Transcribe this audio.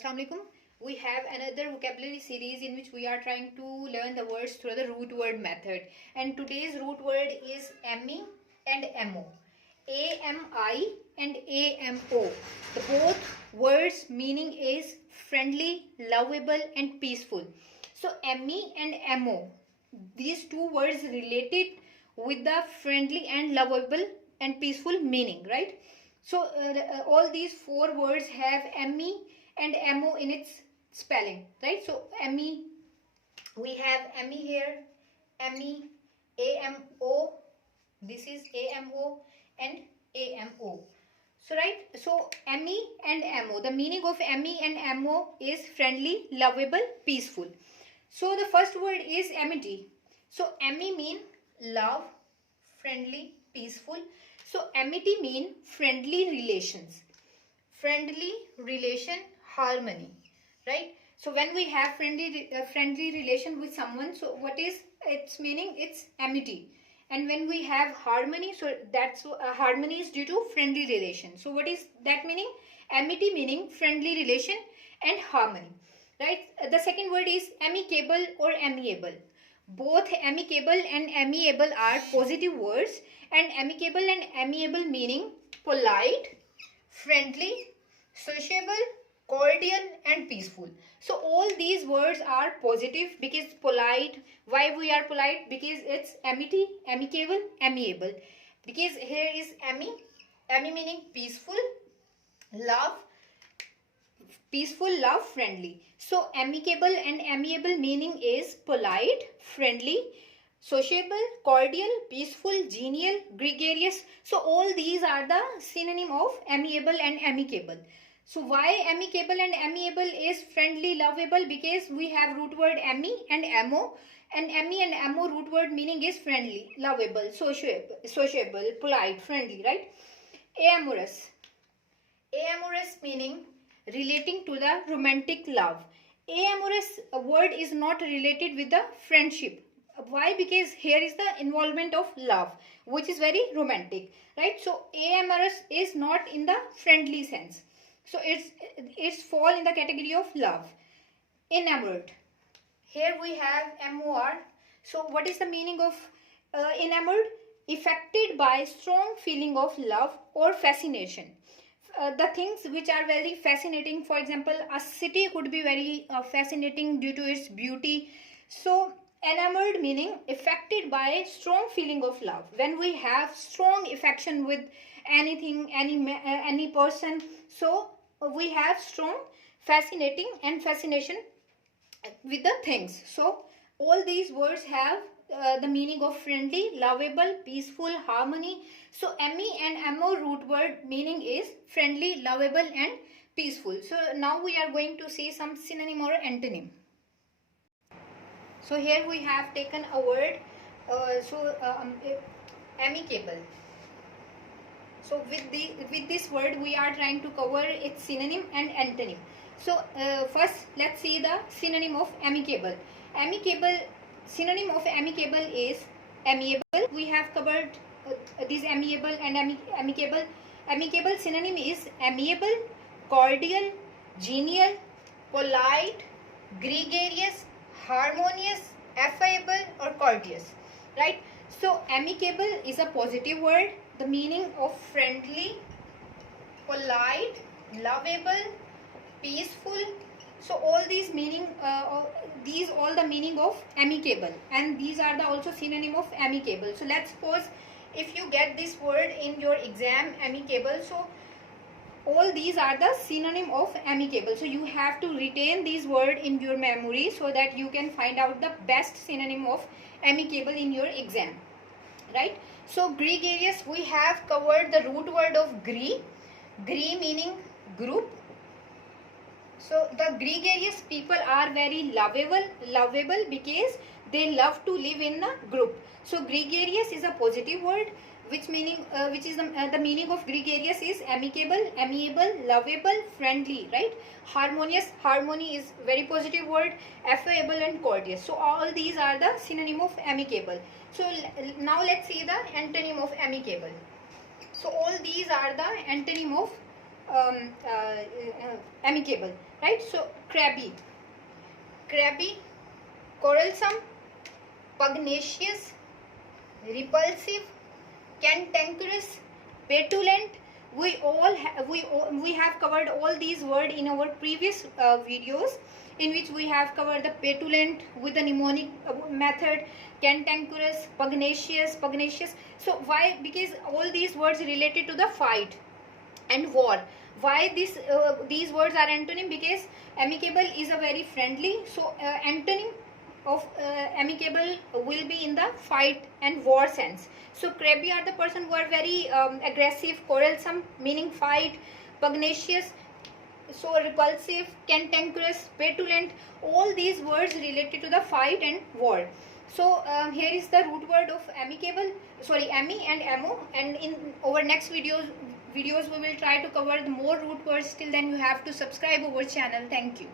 Assalamu alaikum. We have another vocabulary series in which we are trying to learn the words through the root word method. And today's root word is AMI and AMO. AMI and AMO. The both words meaning is friendly, lovable and peaceful. So AMI and AMO. These two words related with the friendly and lovable and peaceful meaning, right? So all these four words have AMI and AMO in its spelling, right? So AMI, we have AMI here, AMI, AMO, this is AMO and AMO. So right, so AMI and AMO, the meaning of AMI and AMO is friendly, lovable, peaceful. So the first word is amity. So AMI mean love, friendly, peaceful. So amity mean friendly relations, friendly relation, harmony, right? So when we have friendly relation with someone, so what is its meaning? It's amity. And when we have harmony, so that's harmony is due to friendly relation. So what is that meaning? Amity meaning friendly relation and harmony, right? The second word is amicable or amiable. Both amicable and amiable are positive words, and amicable and amiable meaning polite, friendly, sociable, cordial and peaceful. So all these words are positive because polite. Why we are polite? Because it's amity, amicable, amiable. Because here is ami meaning peaceful, love, peaceful, love, friendly. So amicable and amiable meaning is polite, friendly, sociable, cordial, peaceful, genial, gregarious. So all these are the synonym of amiable and amicable. So why amicable and amiable is friendly, lovable? Because we have root word ami and amo, and ami and amo root word meaning is friendly, lovable, sociable, polite, friendly, right? Amorous. Amorous meaning relating to the romantic love. Amorous word is not related with the friendship. Why? Because here is the involvement of love, which is very romantic, right? So amorous is not in the friendly sense. So it's fall in the category of love. Enamored. Here we have MOR. So what is the meaning of enamored? Affected by strong feeling of love or fascination. The things which are very fascinating, for example, a city could be very fascinating due to its beauty. So enamored meaning affected by strong feeling of love. When we have strong affection with anything, any person, so we have strong fascination with the things. So all these words have the meaning of friendly, lovable, peaceful, harmony. So ami and amo root word meaning is friendly, lovable and peaceful. So now we are going to see some synonym or antonym. So here we have taken a word, amicable. So with this word we are trying to cover its synonym and antonym. So first let's see the synonym of amicable. Synonym of amicable is amiable. We have covered these amiable and amicable. Amicable synonym is amiable, cordial, genial, polite, gregarious, harmonious, affable or courteous, right? So amicable is a positive word. The meaning of friendly, polite, lovable, peaceful. So all these meaning, these all the meaning of amicable, and these are the also synonym of amicable. So let's suppose if you get this word in your exam, amicable, so all these are the synonym of amicable. So you have to retain these word in your memory so that you can find out the best synonym of amicable in your exam, right? So gregarious, we have covered the root word of gre meaning group. So the gregarious people are very lovable because they love to live in a group. So gregarious is a positive word, which is the meaning of gregarious is amicable, amiable, lovable, friendly, right? Harmonious, harmony is very positive word, affable and courteous. So all these are the synonym of amicable. So now let's see the antonym of amicable. So all these are the antonym of amicable. right? So crabby, quarrelsome, pugnacious, repulsive, cantankerous, petulant. We have covered all these words in our previous videos, in which we have covered the petulant with the mnemonic method, cantankerous, pugnacious. So why? Because all these words related to the fight and war. Why these words are antonym? Because amicable is a very friendly, so antonym of amicable will be in the fight and war sense. So crabby are the person who are very aggressive, quarrelsome meaning fight, pugnacious, so repulsive, cantankerous, petulant, all these words related to the fight and war. So here is the root word of amicable, sorry, ami and amo, and in our next videos we will try to cover more root words. Till then you have to subscribe our channel. Thank you.